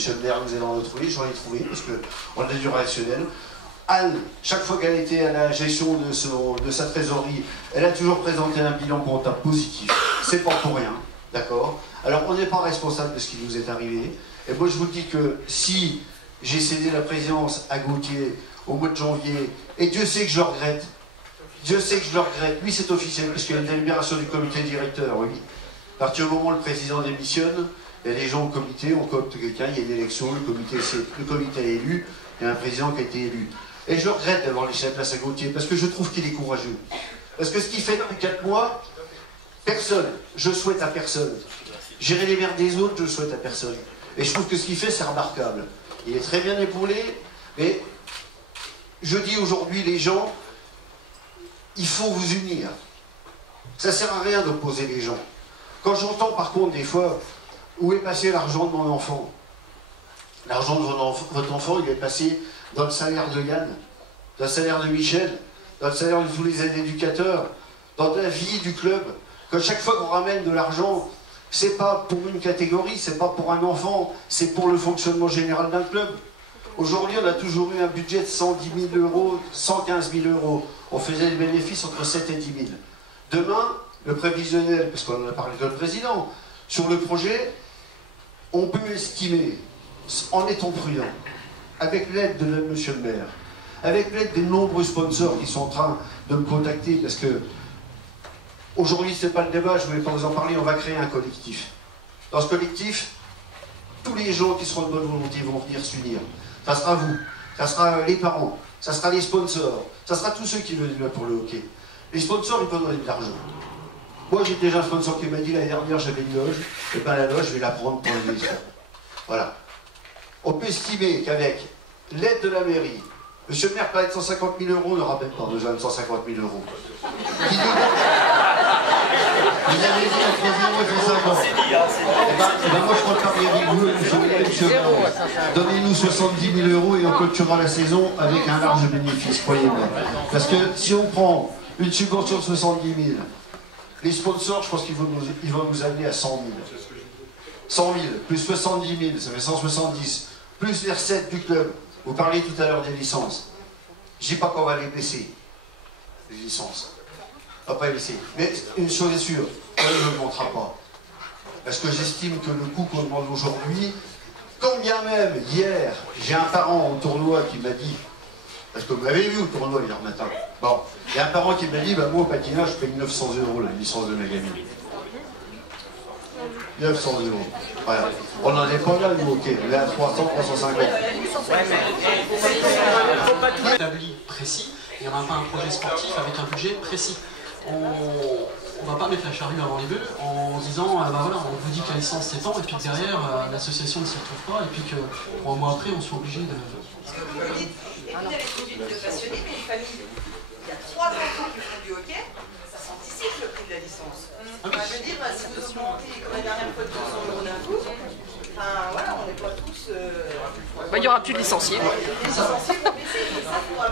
monsieur le maire nous aidant à le trouver, j'en ai trouvé, parce qu'on a du réactionnel. Anne, chaque fois qu'elle était à la gestion de sa trésorerie, elle a toujours présenté un bilan comptable positif. C'est pas pour rien, d'accord? Alors on n'est pas responsable de ce qui nous est arrivé. Et moi je vous dis que si j'ai cédé la présidence à Gauthier au mois de janvier, et Dieu sait que je le regrette, Dieu sait que je le regrette, oui c'est officiel, parce qu'il y a une délibération du comité directeur, oui. À partir du moment où le président démissionne, il y a des gens au comité, on coopte quelqu'un, il y a une élection, le comité est élu, il y a un président qui a été élu. Et je regrette d'avoir laissé la place à Gauthier, parce que je trouve qu'il est courageux. Parce que ce qu'il fait depuis 4 mois, personne, je souhaite à personne. Gérer les merdes des autres, je souhaite à personne. Et je trouve que ce qu'il fait, c'est remarquable. Il est très bien épaulé, mais je dis aujourd'hui, les gens, il faut vous unir. Ça ne sert à rien d'opposer les gens. Quand j'entends par contre des fois, où est passé l'argent de mon enfant? L'argent de votre enfant, il est passé dans le salaire de Yann, dans le salaire de Michel, dans le salaire de tous les aides-éducateurs, dans la vie du club. Quand chaque fois qu'on ramène de l'argent, c'est pas pour une catégorie, c'est pas pour un enfant, c'est pour le fonctionnement général d'un club. Aujourd'hui, on a toujours eu un budget de 110 000 euros, 115 000 euros. On faisait des bénéfices entre 7 et 10 000. Demain, le prévisionnel, parce qu'on en a parlé de le président, sur le projet, on peut estimer, en étant prudent, avec l'aide de monsieur le maire, avec l'aide des nombreux sponsors qui sont en train de me contacter, parce que aujourd'hui, ce n'est pas le débat, je ne voulais pas vous en parler, on va créer un collectif. Dans ce collectif, tous les gens qui seront de bonne volonté vont venir s'unir. Ça sera vous, ça sera les parents, ça sera les sponsors, ça sera tous ceux qui veulent être là pour le hockey. Les sponsors, ils peuvent donner de l'argent. Moi, j'ai déjà un sponsor qui m'a dit l'année dernière, j'avais une loge, et bien la loge, je vais la prendre pour les médias. Voilà. On peut estimer qu'avec l'aide de la mairie, monsieur le maire parlait de 150 000 euros, on n'aura même pas besoin de 150 000 euros. Qui nous vous avez dit la troisième mois, il faut 5 ans. Et ben moi, je compte parler avec vous, monsieur le maire. Donnez-nous 70 000 euros et on clôturera la saison avec un large bénéfice, croyez-moi. Parce que si on prend une subvention de 70 000, les sponsors, je pense qu'ils vont nous amener à 100 000. 100 000, plus 70 000, ça fait 170. Plus les recettes du club. Vous parliez tout à l'heure des licences. Je ne dis pas qu'on va les baisser, les licences. On va pas les baisser. Mais une chose est sûre, on ne l'augmentera pas. Parce que j'estime que le coût qu'on demande aujourd'hui, quand bien même, hier, j'ai un parent au tournoi qui m'a dit, parce que vous m'avez vu au tournoi hier matin, bon, il y a un parent qui m'a dit, bah, moi au patinage, je paye 900 € la licence de ma gamine. 900 €. Voilà. On n'en est pas là, nous, ok. On est à 300, 350. Ouais, mais il faut pas tout établi précis, et on n'a pas un projet sportif avec un budget précis. On ne va pas mettre la charrue avant les bœufs en disant, bah voilà, on vous dit que la licence c'est tant, et puis derrière, l'association ne s'y retrouve pas, et puis que 3 mois après, on soit obligé de... Parce que vous dites, écoutez les produits de passionnés, mais une famille, il y a 3 enfants qui font du hockey, ça s'anticipe le prix de la licence. Enfin, je veux dire, si vous augmentez comme la dernière fois de 200 € d'un coup, enfin voilà, on n'est pas tous... Il n'y aura plus de licenciés. Les licenciés vont baisser, et ça, il faudra